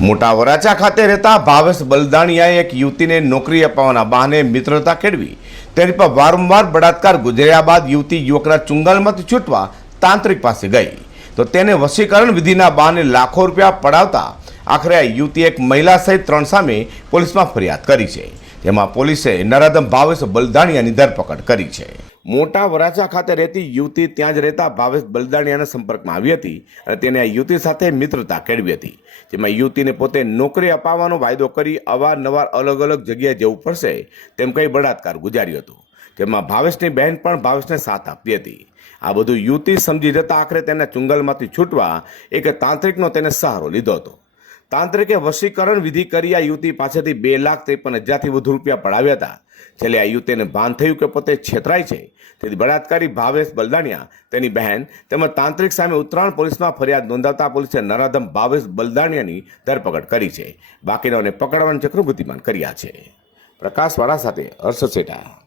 મોટા વરાછા ખાતે રહેતા ભાવેશ બલદાણિયાએ એક યુવતીને નોકરી અપાવવાના બહાને મિત્રતા કેળવી. તેની પર વારંવાર બળાત્કાર ગુજર્યા બાદ યુવતી યુવકના ચુંગાલમાંથી છૂટવા તાંત્રિક પાસે ગઈ. તો તેને વશીકરણ વિધિના બહાને લાખો રૂપિયા પડાવતા આખરે આ યુવતી એક મહિલા સહિત ત્રણ સામે પોલીસમાં ફરિયાદ કરી છે. જેમાં પોલીસે નરાધમ ભાવેશ બલદાણિયાની ધરપકડ કરી છે. મોટા વરાછા ખાતે રહેતી યુવતી ત્યાં જ રહેતા ભાવેશ બલદાણિયાના સંપર્કમાં આવી હતી અને તેને આ યુવતી સાથે મિત્રતા કેળવી હતી. જેમાં યુવતીને પોતે નોકરી અપાવવાનો વાયદો કરી અવારનવાર અલગ અલગ જગ્યાએ જવું પડશે તેમ કહી બળાત્કાર ગુજાર્યો હતો. જેમાં ભાવેશની બહેન પણ ભાવેશને સાથ આપતી હતી. આ બધું યુવતી સમજી જતા આખરે તેના ચુંગલમાંથી છૂટવા એક તાંત્રિકનો તેને સહારો લીધો હતો. તાંત્રિકે વશીકરણ વિધિ કરી આ યુવતી પાસેથી બે લાખ ત્રેપન હજારથી વધુ રૂપિયા પડાવ્યા હતા. છેલ્લે આ યુવતીને ભાન થયું કે પોતે છેતરાય છે. તેથી બળાત્કારી ભાવેશ બલદાણિયા, તેની બહેન તેમજ તાંત્રિક સામે ઉત્તરાયણ પોલીસમાં ફરિયાદ નોંધાવતા પોલીસે નરાધમ ભાવેશ બલદાણિયાની ધરપકડ કરી છે. બાકીનાઓને પકડવાની ચક્ર બુદ્ધિમાન કર્યા છે. પ્રકાશવાળા સાથે હર્ષ સેઠા.